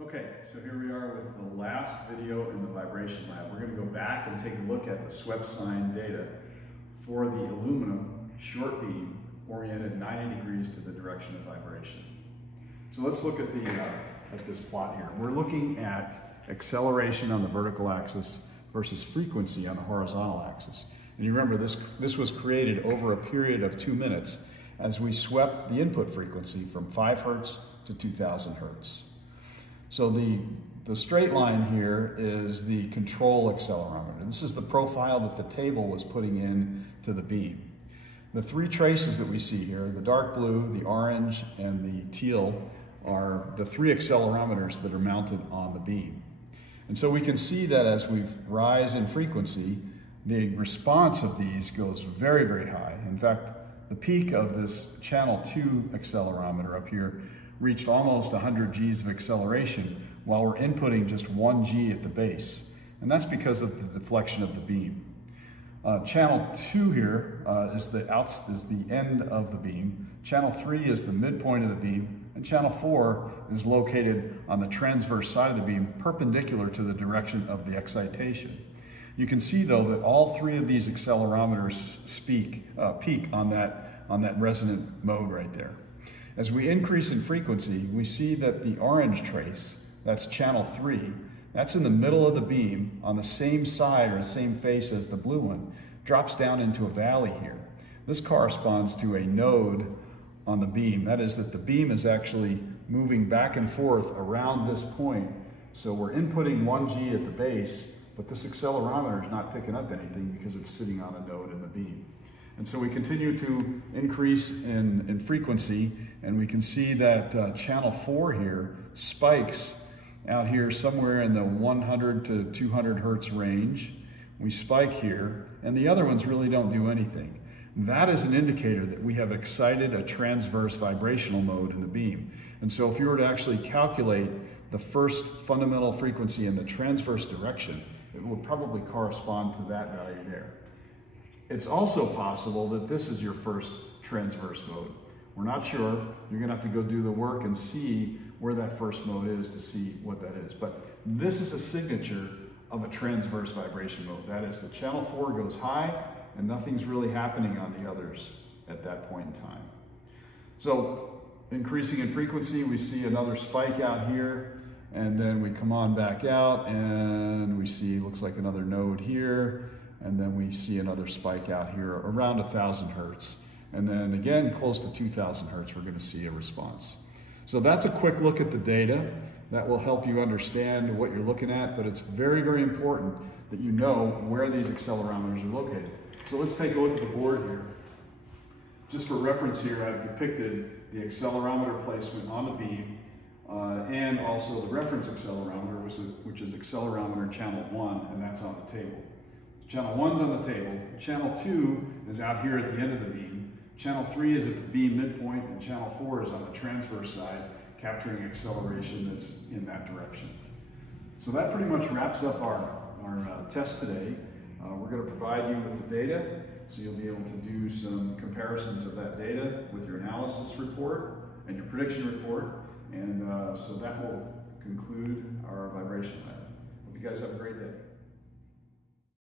Okay, so here we are with the last video in the vibration lab. We're going to go back and take a look at the swept sign data for the aluminum short beam oriented 90 degrees to the direction of vibration. So let's look at this plot here. We're looking at acceleration on the vertical axis versus frequency on the horizontal axis. And you remember this was created over a period of 2 minutes as we swept the input frequency from 5 hertz to 2000 hertz. So the straight line here is the control accelerometer. This is the profile that the table was putting in to the beam. The 3 traces that we see here, the dark blue, the orange, and the teal, are the 3 accelerometers that are mounted on the beam. And so we can see that as we rise in frequency, the response of these goes very, very high. In fact, the peak of this channel 2 accelerometer up here reached almost 100 Gs of acceleration while we're inputting just 1 G at the base. And that's because of the deflection of the beam. Channel 2 here is the end of the beam. Channel 3 is the midpoint of the beam. And channel 4 is located on the transverse side of the beam, perpendicular to the direction of the excitation. You can see though that all 3 of these accelerometers peak on that resonant mode right there. As we increase in frequency, we see that the orange trace, that's channel 3, that's in the middle of the beam on the same side or the same face as the blue one, drops down into a valley here. This corresponds to a node on the beam. That is that the beam is actually moving back and forth around this point. So we're inputting 1 G at the base, but this accelerometer is not picking up anything because it's sitting on a node in the beam. And so we continue to increase in frequency, and we can see that channel 4 here spikes out here somewhere in the 100 to 200 hertz range. We spike here, and the other ones really don't do anything. That is an indicator that we have excited a transverse vibrational mode in the beam. And so if you were to actually calculate the first fundamental frequency in the transverse direction, it would probably correspond to that value there. It's also possible that this is your first transverse mode. We're not sure. You're going to have to go do the work and see where that first mode is to see what that is. But this is a signature of a transverse vibration mode. That is, the channel 4 goes high and nothing's really happening on the others at that point in time. So increasing in frequency, we see another spike out here, and then we come on back out and we see, looks like another node here, and then we see another spike out here around 1000 hertz. And then again, close to 2000 hertz, we're going to see a response. So that's a quick look at the data. That will help you understand what you're looking at, but it's very, very important that you know where these accelerometers are located. So let's take a look at the board here. Just for reference here, I've depicted the accelerometer placement on the beam and also the reference accelerometer, which is accelerometer channel 1, and that's on the table. Channel 1's on the table. Channel 2 is out here at the end of the beam. Channel 3 is at the beam midpoint, and channel 4 is on the transverse side, capturing acceleration that's in that direction. So that pretty much wraps up our test today. We're going to provide you with the data, so you'll be able to do some comparisons of that data with your analysis report and your prediction report, and so that will conclude our vibration lab. Hope you guys have a great day.